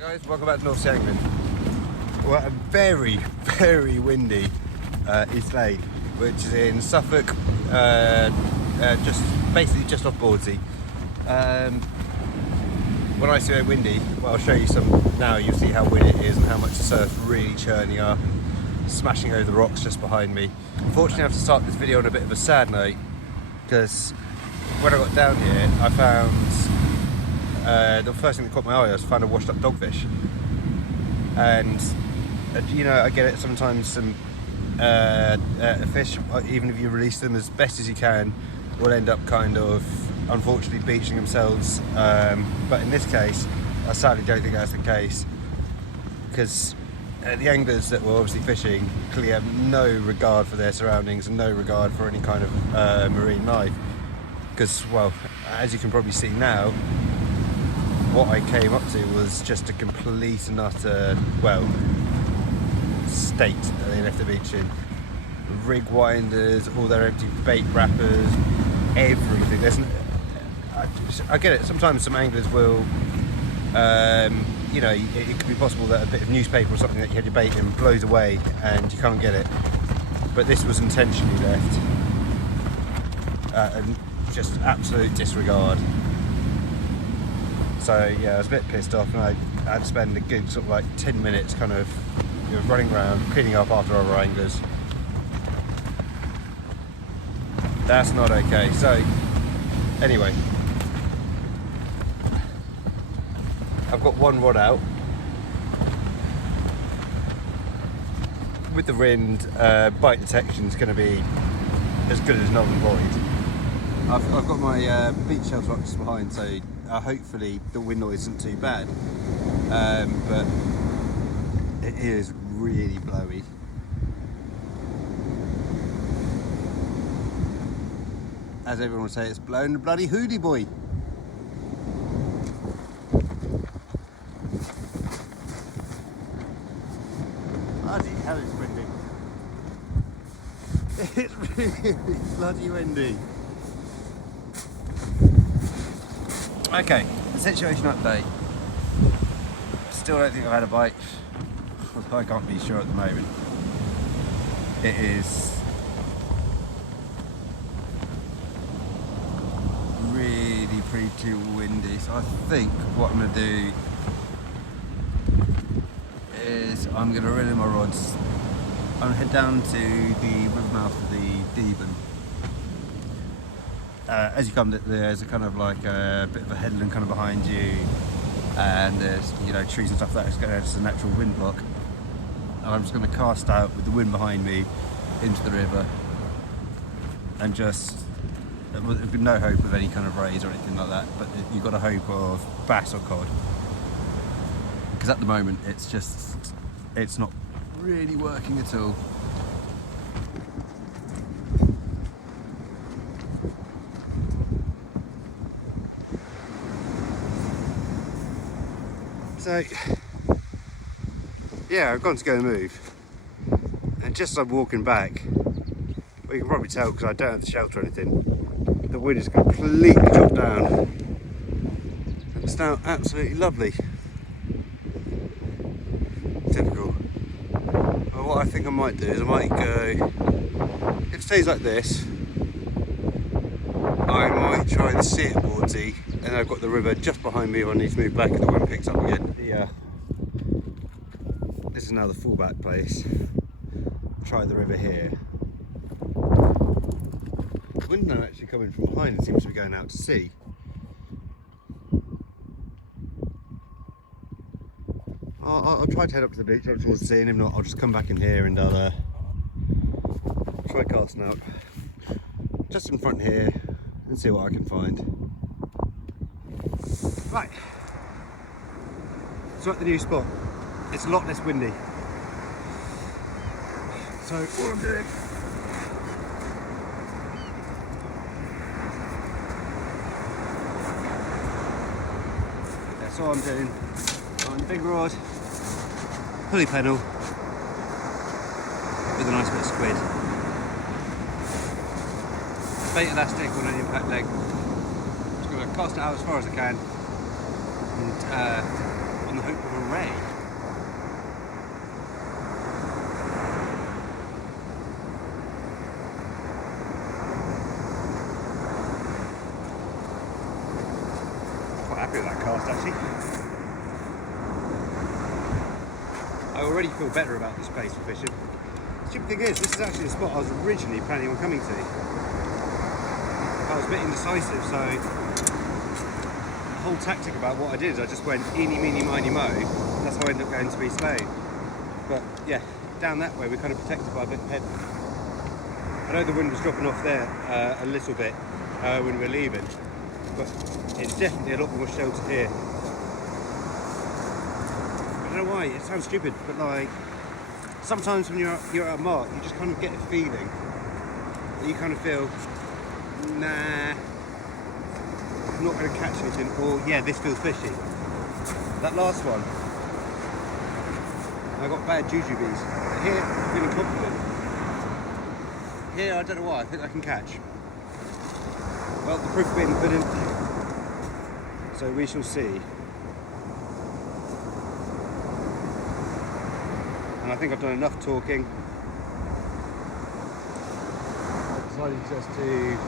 Hi guys, welcome back to North Sea Angling. Well, a very, very windy East Lane, which is in Suffolk, just off Bawdsey. When I say windy, well, I'll show you some now. You'll see how windy it is and how much the surf's really churning up and smashing over the rocks just behind me. Unfortunately, I have to start this video on a bit of a sad note because when I got down here, I found the first thing that caught my eye was I found a washed up dogfish. And you know, I get it, sometimes some fish, even if you release them as best as you can, will end up kind of unfortunately beaching themselves, but in this case I sadly don't think that's the case, because the anglers that were obviously fishing clearly have no regard for their surroundings and no regard for any kind of marine life, because, well, as you can probably see now, what I came up to was just a complete and utter, well, state that they left the beach in. Rig winders, all their empty bait wrappers, everything. I get it, sometimes some anglers will, you know, it could be possible that a bit of newspaper or something that you had your bait in blows away and you can't get it. But this was intentionally left. And just absolute disregard. So yeah, I was a bit pissed off, and I had to spend a good sort of like 10 minutes kind of, you know, running around, cleaning up after other anglers. That's not okay. So anyway, I've got one rod out. With the wind, bite detection is going to be as good as null and void. I've got my beach shelter up just behind, so hopefully the wind noise isn't too bad, but it is really blowy. As everyone would say, it's blowing the bloody hootie boy. Bloody hell, it's windy. It's really bloody windy. Okay, the situation update. Still don't think I've had a bite. I can't be sure at the moment. It is really pretty windy, so I think what I'm going to do is I'm going to reel in my rods. I'm going to head down to the river mouth of the Deben. As you come, there's a kind of like a bit of a headland kind of behind you, and there's, you know, trees and stuff that is going to just a natural wind block. And I'm just going to cast out with the wind behind me into the river, and just with no hope of any kind of rays or anything like that, but you've got a hope of bass or cod, because at the moment it's not really working at all. So yeah, I've gone to go and move, and just as I'm walking back, well, you can probably tell because I don't have the shelter or anything, the wind is completely dropped down. It's now absolutely lovely. Typical. Well, what I think I might do is I might go, if it stays like this, I might try the sea at Bawdsey, and I've got the river just behind me if I need to move back and the wind picks up again. This is now the fallback place. Try the river here. The wind's now actually coming from behind and seems to be going out to sea. I'll try to head up to the beach, up towards the sea, and if not, I'll just come back in here and I'll try casting out just in front here and see what I can find. Right, so at the new spot, it's a lot less windy. So what I'm doing, that's all I'm doing. On the big rod, pulley pedal with a nice bit of squid. Bait elastic on an impact leg. Just going to cast it out as far as I can, and on any hope of a ray. Quite happy with that cast actually. I already feel better about this place for fishing. The stupid thing is, this is actually the spot I was originally planning on coming to. I was a bit indecisive, so the whole tactic about what I did is I just went eeny, meeny, miny, mo. That's how I ended up going to East Lane. But yeah, down that way we're kind of protected by a bit of head. I know the wind was dropping off there a little bit when we were leaving, but it's definitely a lot more sheltered here. I don't know why, it sounds stupid, but like sometimes when you're at a mark, you just kind of get a feeling that you kind of feel, nah, I'm not going to catch anything, or yeah, this feels fishy. That last one, I got bad jujubes. But here, I'm feeling confident. Here, I don't know why, I think I can catch. Well, the proof being the pudding, so we shall see. And I think I've done enough talking. I decided just to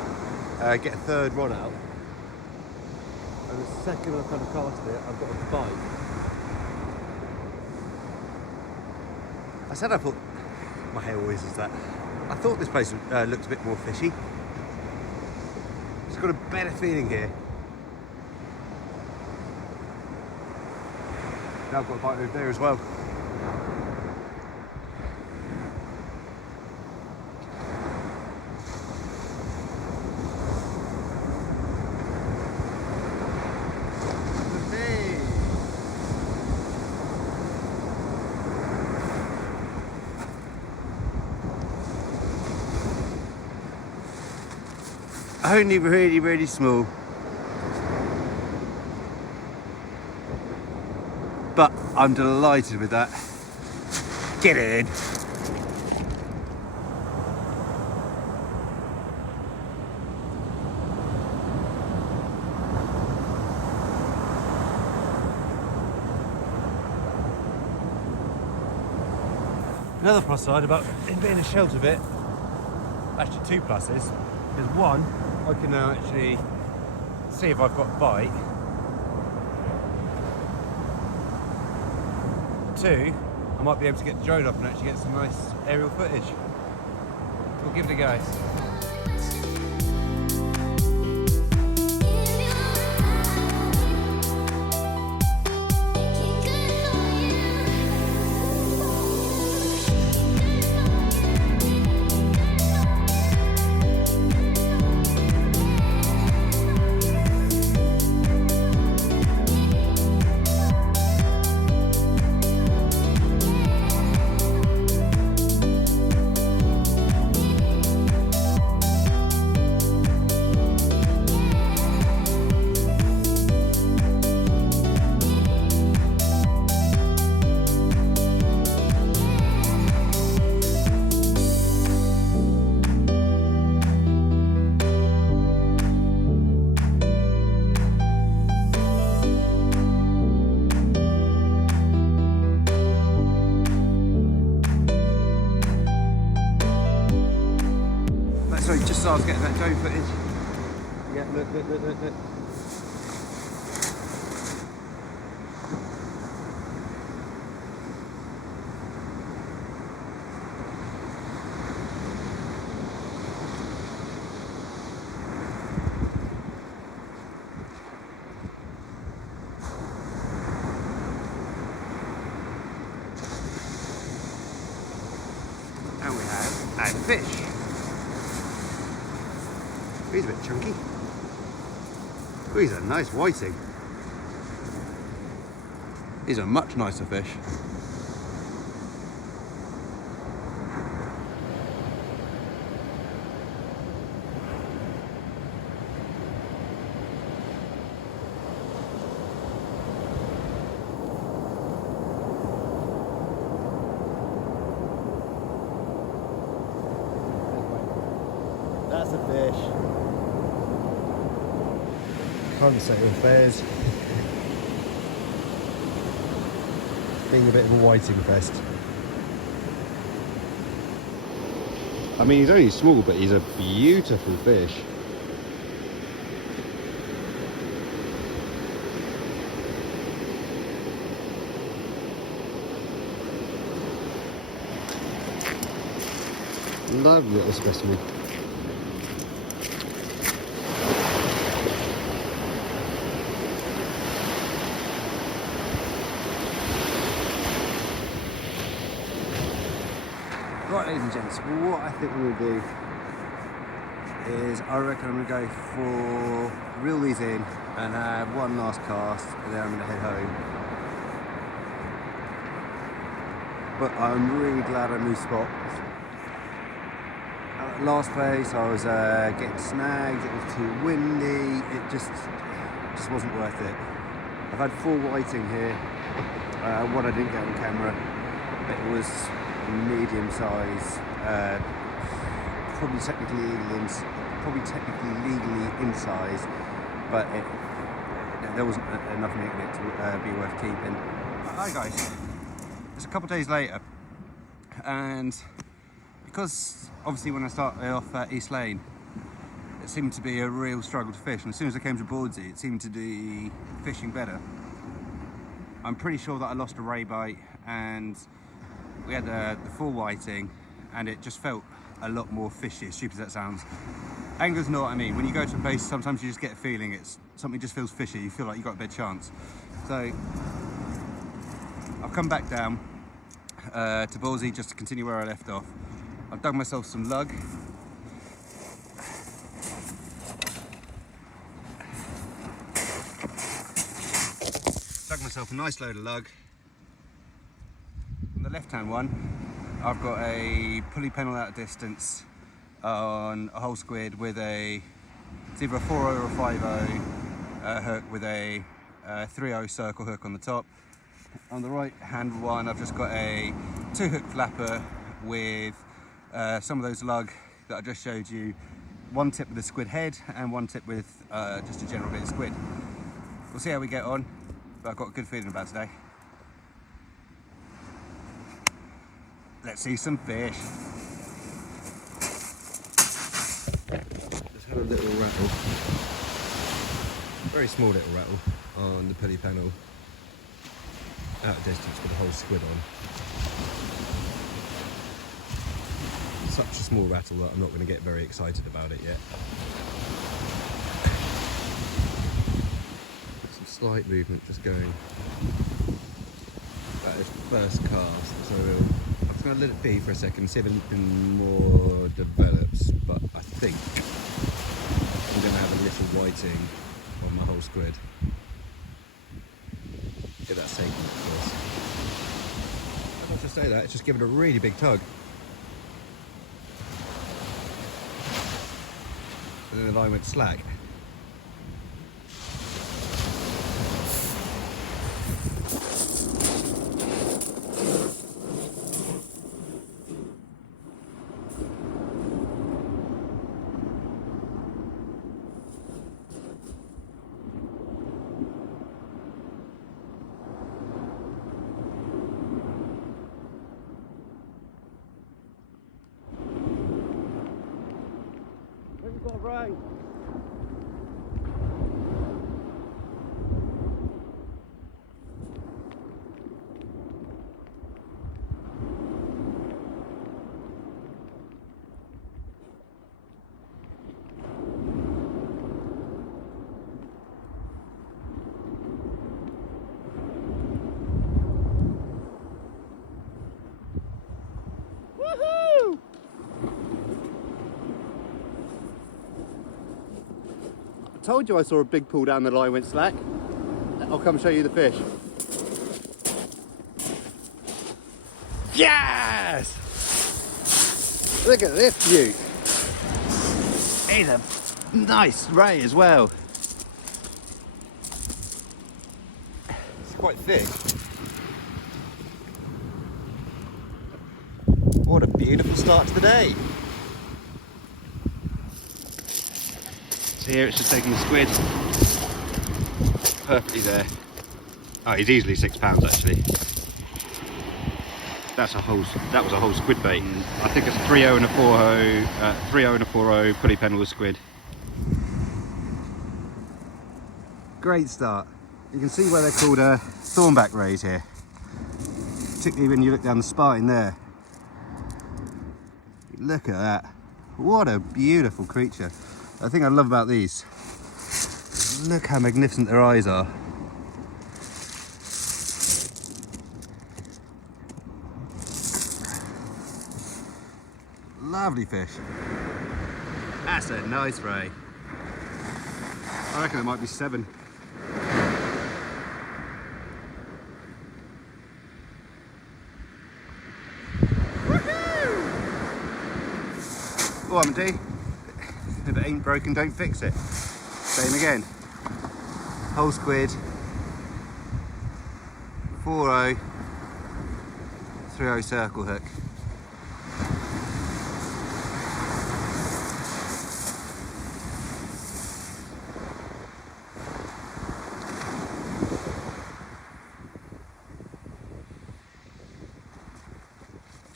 get a third rod out. And the second I've kind of casted it, I've got a bite. I said I thought, my hair always is that. I thought this place looked a bit more fishy. It's got a better feeling here. Now I've got a bite over there as well. Only really, really small. But I'm delighted with that. Get in. Another plus side about it being a shelter bit, actually two pluses, is one, I can now actually see if I've got a bite. Two, I might be able to get the drone up and actually get some nice aerial footage. We'll give it a go. Sorry, just as I was getting that drone footage. Yeah, look. And we have a fish. He's a bit chunky. Oh, he's a nice whiting. He's a much nicer fish. That's a fish. Conversating affairs. being a bit of a whiting fest. I mean, he's only small, but he's a beautiful fish. Lovely little specimen. Right, ladies and gents, what I think we're going to do is I reckon I'm going to go for reel these in and have one last cast, and then I'm going to head home. But I'm really glad I moved spots. At last place I was getting snagged, it was too windy, it just wasn't worth it. I've had 4 whiting here, one I didn't get on camera, but it was medium size, probably technically legally in size, but there wasn't enough meat in it to be worth keeping. Hi guys, it's a couple of days later, and because obviously when I started off at East Lane, it seemed to be a real struggle to fish, and as soon as I came to Bawdsey, it seemed to be fishing better. I'm pretty sure that I lost a ray bite, and we had the 4 whiting, and it just felt a lot more fishy, as stupid as that sounds. Anglers know what I mean. When you go to a place, sometimes you just get a feeling something just feels fishy, you feel like you've got a better chance. So I've come back down to Bawdsey just to continue where I left off. I've dug myself some lug. Dug myself a nice load of lug. On the left-hand one, I've got a pulley pennel out of distance on a whole squid with it's either a 4.0 or a 5.0 hook with a 3.0 circle hook on the top. On the right-hand one, I've just got a 2-hook flapper with some of those lug that I just showed you. One tip with a squid head and one tip with just a general bit of squid. We'll see how we get on, but I've got a good feeling about today. Let's see some fish. Just had a little rattle, very small little rattle on the pulley panel, out of distance with a whole squid on. Such a small rattle that I'm not going to get very excited about it yet. Some slight movement just going. That is first cast, so I'm just going to let it be for a second, see if anything more develops, but I think I'm going to have a little whiting on my whole squid. Get that same of course. I don't just say that, it's just given a really big tug. And then the line went slack. We've got rain. Woohoo! I told you I saw a big pull down the line went slack. I'll come show you the fish. Yes! Look at this beaut. He's a nice ray as well. It's quite thick. What a beautiful start to the day. So here it's just taking the squid. Perfectly there. Oh, he's easily £6 actually. That was a whole squid bait. I think it's a 3.0 and a 4.0, 3.0 and a 4.0 pulley pen with squid. Great start. You can see why they're called Thornback rays here, particularly when you look down the spine there. Look at that. What a beautiful creature. The thing I love about these, look how magnificent their eyes are. Lovely fish. That's a nice ray. I reckon it might be 7. All I'm gonna do, if it ain't broken, don't fix it. Same again. Whole squid, 4.0, 3.0 circle hook.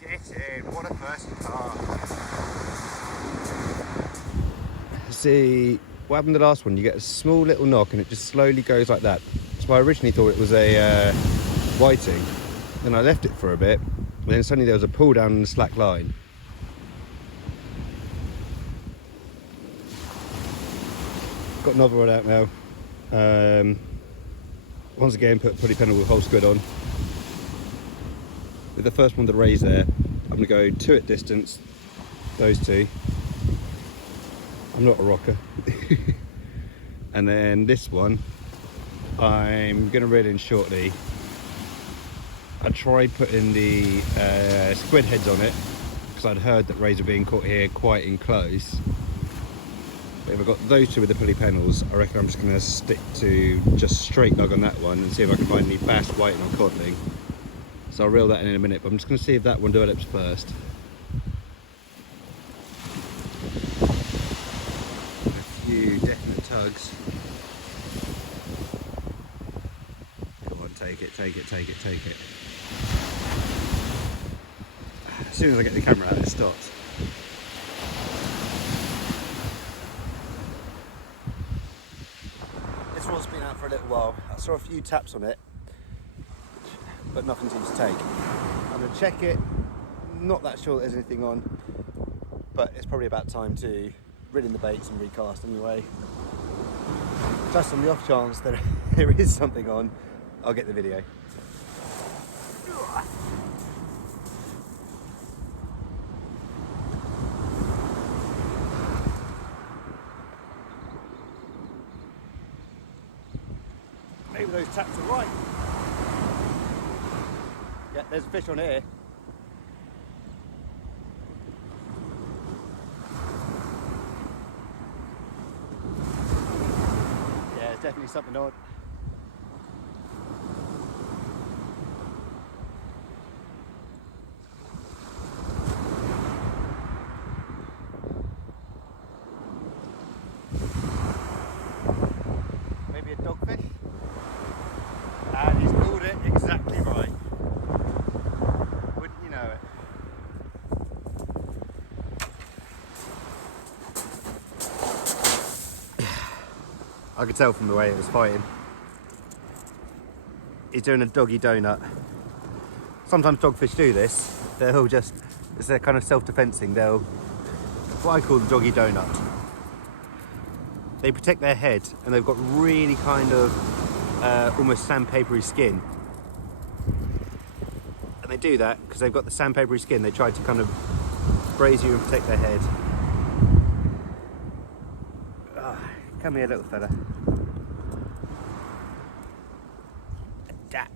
Get in, what a first cast. See, what happened to the last one? You get a small little knock and it just slowly goes like that. That's why I originally thought it was a whiting. Then I left it for a bit, and then suddenly there was a pull down on the slack line. Got another rod out now. Once again, put pulley pen with whole squid on. With the first one, the rays there, I'm going to go 2 at distance, those 2. I'm not a rocker. And then this one, I'm going to reel in shortly. I tried putting the squid heads on it, because I'd heard that rays are being caught here quite in close. But if I've got those 2 with the pulley pennels, I reckon I'm just going to stick to just straight lug on that one and see if I can find any bass, whiting or codling. So I'll reel that in a minute, but I'm just going to see if that one develops first. A few definite tugs. Come on, take it, take it, take it, take it. As soon as I get the camera out, it stops. This rod's been out for a little while. I saw a few taps on it, but nothing seems to take. I'm going to check it, not that sure there's anything on, but it's probably about time to reel in the baits and recast anyway. Just on the off chance that there is something on, I'll get the video. Maybe those taps are right. Yeah, there's a fish on here. Yeah, there's definitely something on. Maybe a dogfish. And he's pulled it exactly right. Wouldn't you know it? I could tell from the way it was fighting. He's doing a doggy donut. Sometimes dogfish do this. They'll just, it's their kind of self-defensing. They'll, what I call the doggy donut. They protect their head and they've got really kind of almost sandpapery skin. And they do that because they've got the sandpapery skin. They try to kind of braze you and protect their head. Oh, come here, little fella. That.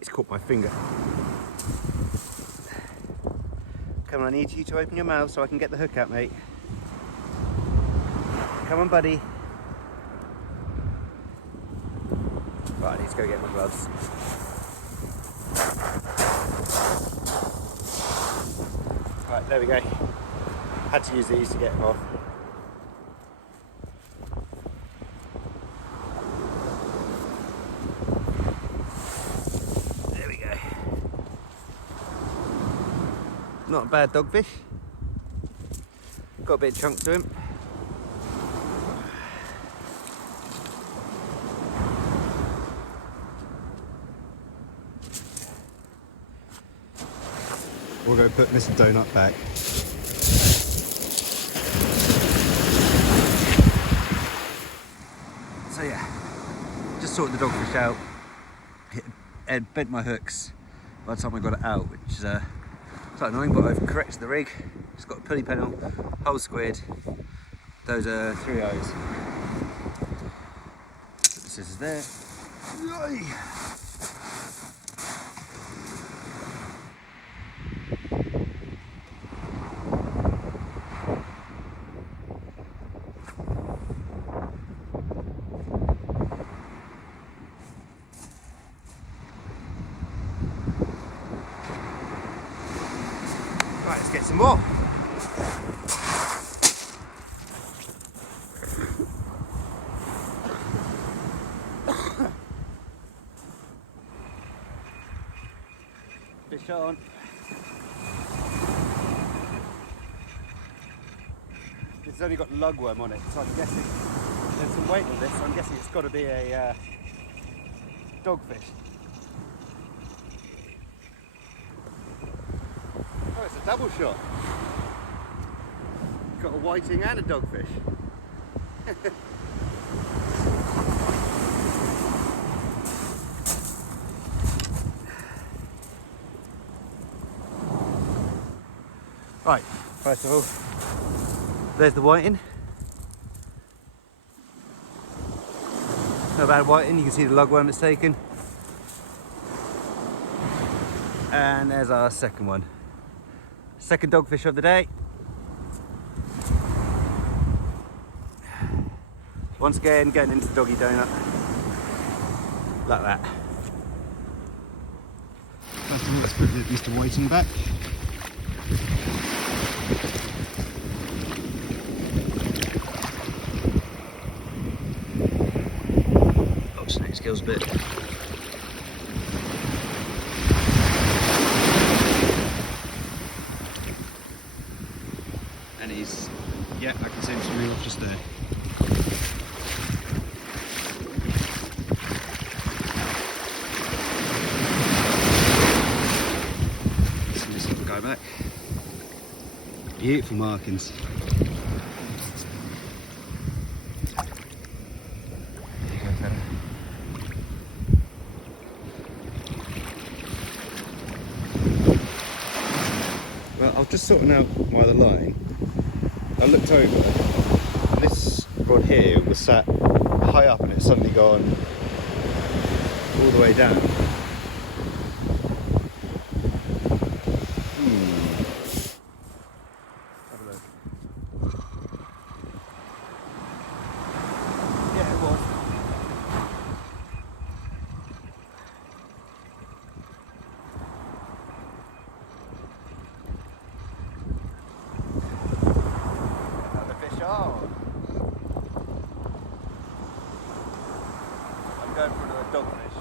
It's caught my finger. Come on, I need you to open your mouth so I can get the hook out, mate. Come on, buddy. Right, I need to go get my gloves. Right, there we go. Had to use these to get them off. There we go. Not a bad dogfish. Got a bit of chunk to him. We're going to put Mr. Donut back. So yeah, just sorted the dogfish out. Ed bent my hooks by the time I got it out, which is quite annoying, but I've corrected the rig. It's got a pulley panel, whole squid. Those are 3 O's. Put the scissors there. Right, let's get some more. Fish on. This has only got lugworm on it, so I'm guessing there's some weight on this, so I'm guessing it's got to be a dogfish. Oh, it's a double shot. Got a whiting and a dogfish. Right, first of all, there's the whiting. Not bad whiting, you can see the lugworm it's taken. And there's our second one. Second dogfish of the day. Once again, getting into doggy donut. Like that. First of all, let's put Mr. Whiting back. Oh, snake scales bit. And he's, yeah, I can see him swimming off just there. Send this little guy back. Beautiful markings. There you go, fella. Well, I was just sorting out my other line. I looked over, and this rod here was sat high up and it's suddenly gone all the way down. Have a look. Yeah, it was. Oh. I'm going for another dogfish.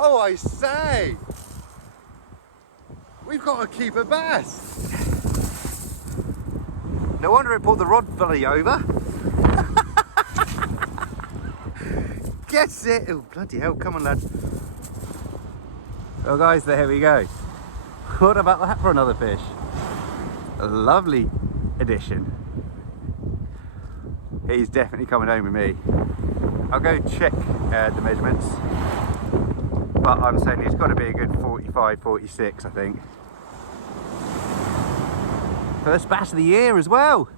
Oh, I say! We've got a keeper bass! No wonder it pulled the rod bloody over. Gets it! Oh, bloody hell, come on lads. Well guys, there we go. What about that for another fish? A lovely addition. He's definitely coming home with me. I'll go check the measurements. But I'm saying he's got to be a good 45, 46, I think. First bass of the year as well.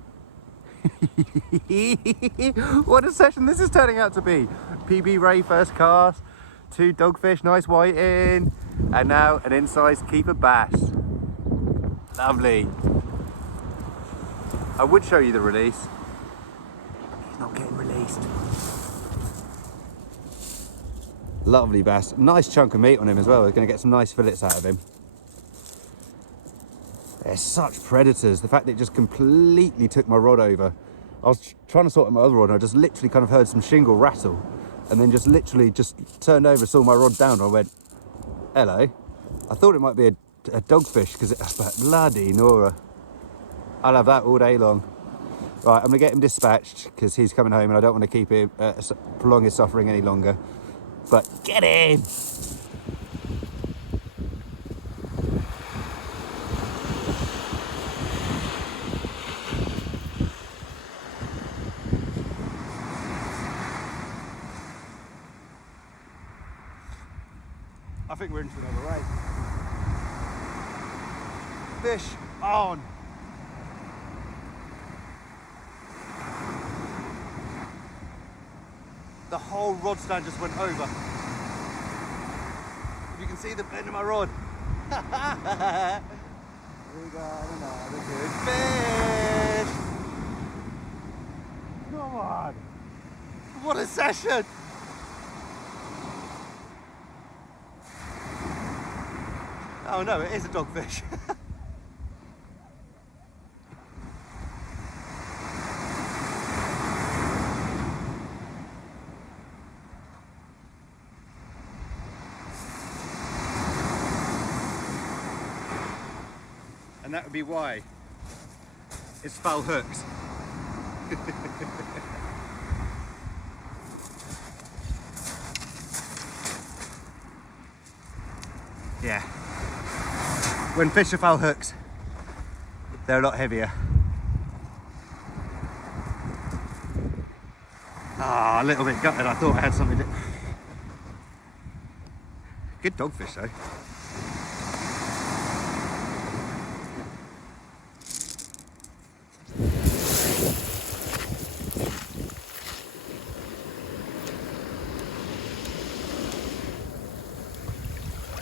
What a session this is turning out to be. PB Ray first cast, 2 dogfish, nice whiting, and now an incised keeper bass. Lovely. I would show you the release. He's not getting released. Lovely bass. Nice chunk of meat on him as well. We're going to get some nice fillets out of him. They're such predators. The fact that it just completely took my rod over. I was trying to sort out my other rod and I just literally kind of heard some shingle rattle and then just literally just turned over, saw my rod down and I went, hello. I thought it might be a dogfish because it's bloody Nora. I'll have that all day long. Right, I'm gonna get him dispatched because he's coming home and I don't want to keep him, prolong his suffering any longer. But get him! I think we're into another race. Fish on! The whole rod stand just went over. You can see the bend of my rod. We got another good fish. Come on. What a session. Oh no, it is a dogfish. And that would be why it's foul hooks. Yeah. When fish are foul hooks, they're a lot heavier. Ah, a little bit gutted. I thought I had something. Good dogfish though.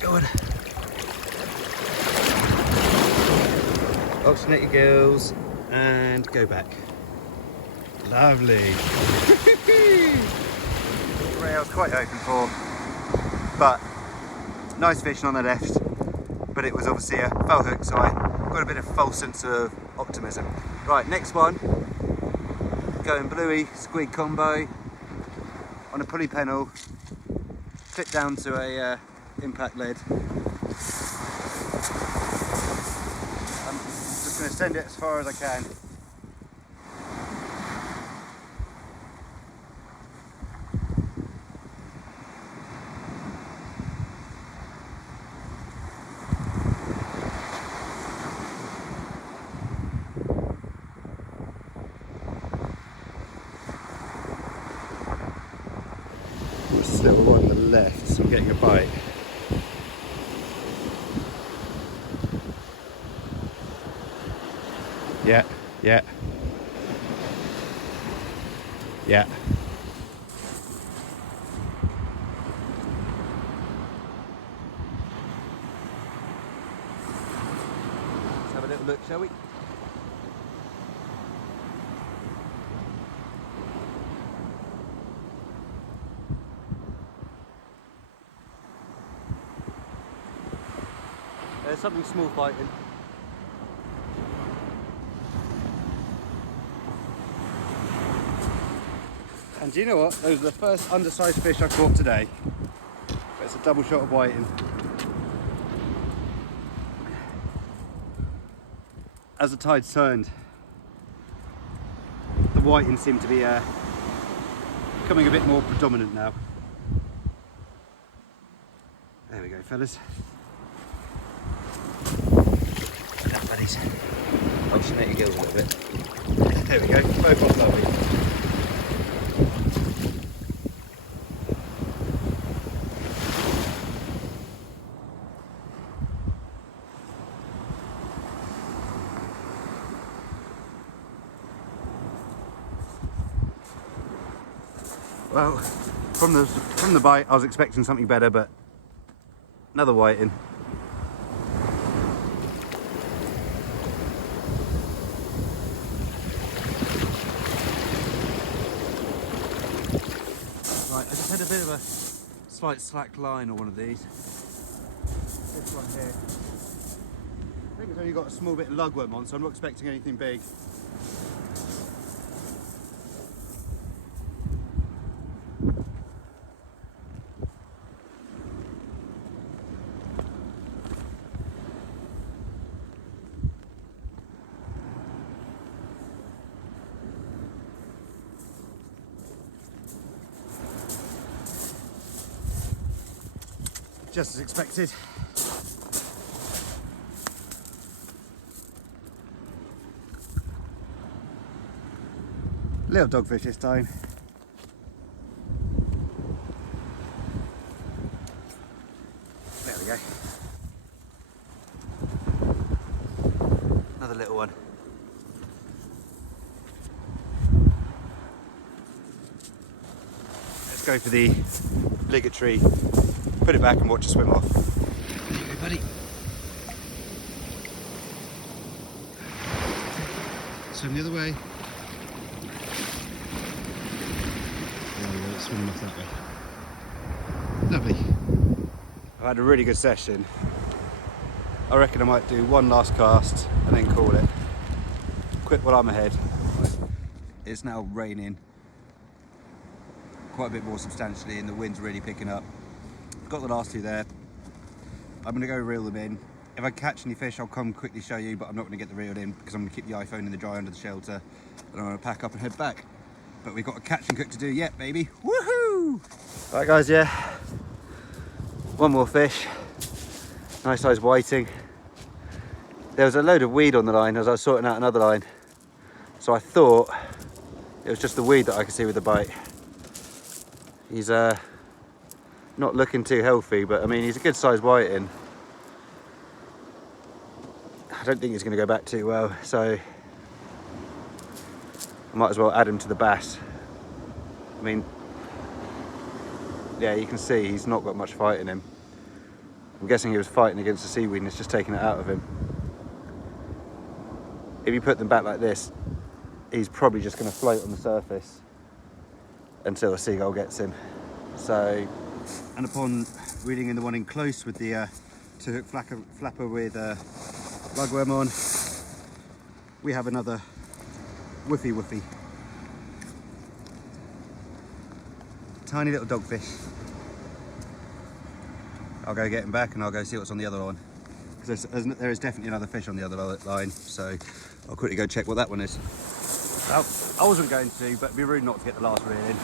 Good. Alternate your gills and go back. Lovely. The rail's quite open for, but nice fishing on the left. But it was obviously a foul hook, so I got a bit of false sense of optimism. Right, next one. Going bluey squid combo on a pulley pennel, fit down to a impact lead. I'm just going to send it as far as I can. Still one on the left, so I'm getting a bite. Yeah, yeah. Yeah. Let's have a little look, shall we? There's something small fighting. And do you know what? Those are the first undersized fish I caught today. But it's a double shot of whiting. As the tide turned, the whiting seemed to be becoming a bit more predominant now. There we go, fellas. Buddies. Alternate your gills a little bit. There we go, both on lovely. Well, from the bite I was expecting something better, but another whiting. Right, I just had a bit of a slight slack line on one of these. This one here. think we've only got a small bit of lugworm on, so I'm not expecting anything big. Just as expected. Little dogfish this time. There we go. Another little one. Let's go for the ligatory. Put it back and watch it swim off. There you go, buddy. Swim the other way. There we go, it's swimming off that way. Lovely. I've had a really good session. I reckon I might do one last cast and then call it. Quit while I'm ahead. It's now raining quite a bit more substantially and the wind's really picking up. Got the last two there. I'm going to go reel them in. If I catch any fish, I'll come quickly show you, but I'm not going to get the reel in because I'm going to keep the iPhone in the dry under the shelter and I'm going to pack up and head back. But we've got a catch and cook to do yet, baby. Woohoo! Right guys, yeah. One more fish. Nice size whiting. There was a load of weed on the line as I was sorting out another line. So I thought it was just the weed that I could see with the bite. He's not looking too healthy, but I mean, he's a good sized whiting. I don't think he's going to go back too well, so I might as well add him to the bass. I mean, yeah, you can see he's not got much fight in him. I'm guessing he was fighting against the seaweed and it's just taking it out of him. If you put them back like this, he's probably just going to float on the surface until a seagull gets him. So, and upon reeling in the one in close with the 2-hook flapper with lugworm on, we have another woofy. Tiny little dogfish. I'll go get him back and I'll go see what's on the other one. Because there is definitely another fish on the other line, so I'll quickly go check what that one is. Well, I wasn't going to, but it'd be rude not to get the last reel in.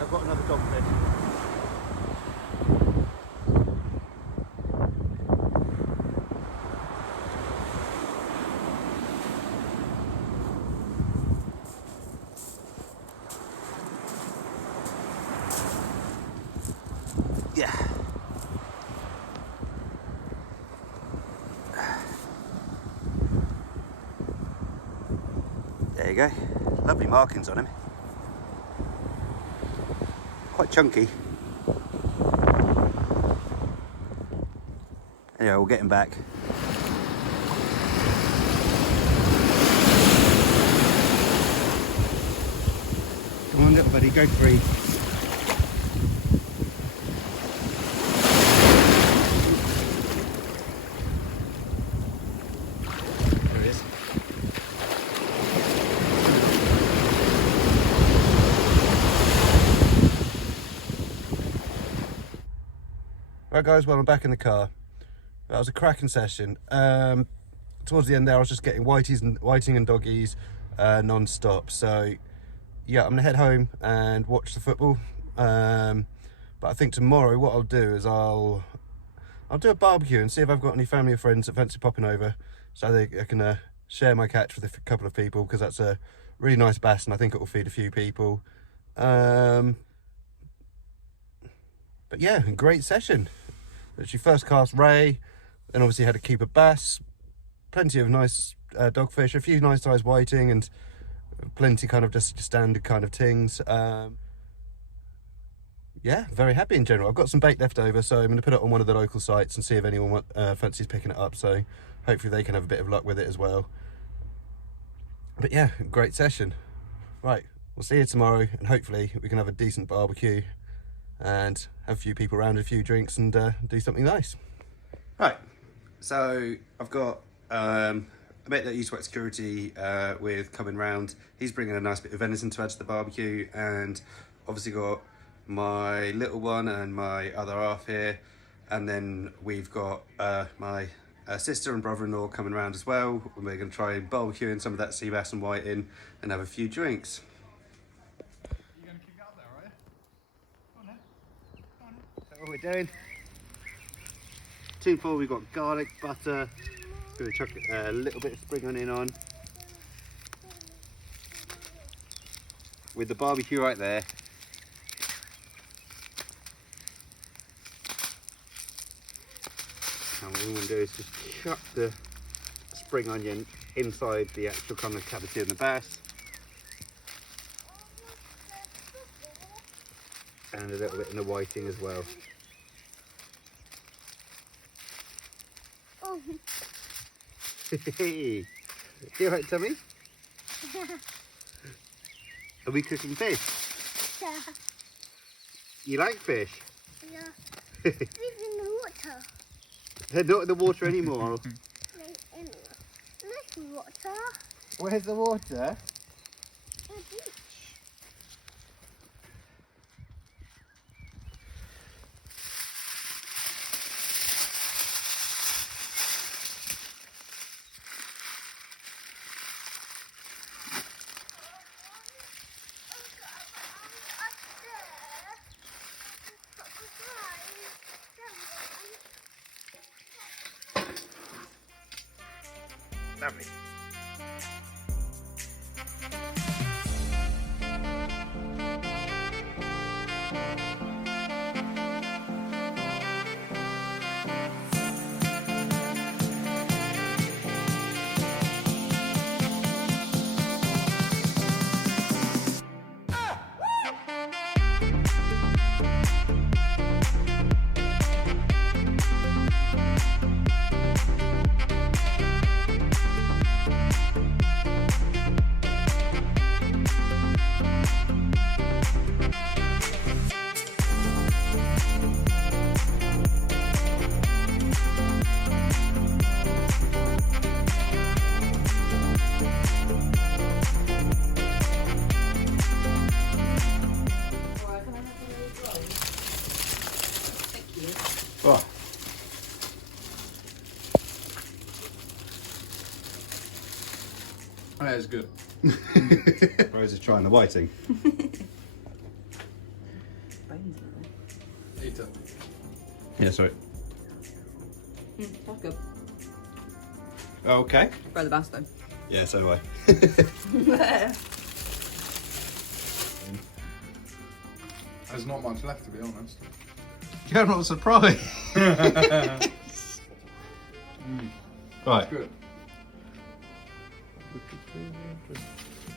I've got another dogfish. Yeah. There you go. Lovely markings on him. Quite chunky. Anyway, we'll get him back. Come on, little buddy, go free. There he is. Right guys, well I'm back in the car. That was a cracking session. Towards the end there I was just getting whiting and doggies non-stop. So yeah, I'm gonna head home and watch the football. But I think tomorrow what I'll do is I'll do a barbecue and see if I've got any family or friends that fancy popping over, so I can share my catch with a couple of people, because that's a really nice bass and I think it will feed a few people. But yeah, great session. Literally first cast ray, then obviously had to keep a bass, plenty of nice dogfish, a few nice sized whiting, and plenty kind of just standard kind of tings. Yeah, very happy in general. I've got some bait left over, so I'm going to put it on one of the local sites and see if anyone fancies picking it up, so hopefully they can have a bit of luck with it as well. But yeah, great session. Right, we'll see you tomorrow, and hopefully we can have a decent barbecue and have a few people around, a few drinks, and do something nice. Right, so I've got a bit that East Wet Security with coming round. He's bringing a nice bit of venison to add to the barbecue, and obviously got my little one and my other half here, and then we've got my sister and brother-in-law coming around as well. We're going to try and barbecue in some of that sea bass and whiting and have a few drinks. You're going to kick it up there, are you? Go on then. Go on then. That's what we're doing. Tune we've got garlic, butter. Going to chuck a little bit of spring onion on. With the barbecue right there. And what we want to do is just chuck the spring onion inside the actual kind of cavity in the bass. And a little bit in the whiting as well. Oh. Hey, you alright, Tommy? Are we cooking fish? Yeah. You like fish? Yeah. Live in the water. They're not in the water anymore. Live in the water. Where's the water? The beach. Lovely. Oh. Oh, that is good. Rose is trying the whiting. Eat it. Yeah, sorry. That's good. Okay. Try the bass though. Yeah, so do I. There's not much left, to be honest. Yeah, I'm not surprised. Right. Good.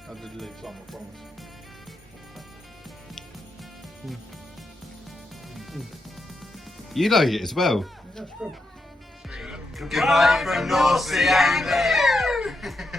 I did leave some, I promise. You like it as well. Yeah, it's good. Goodbye from North Sea Angling.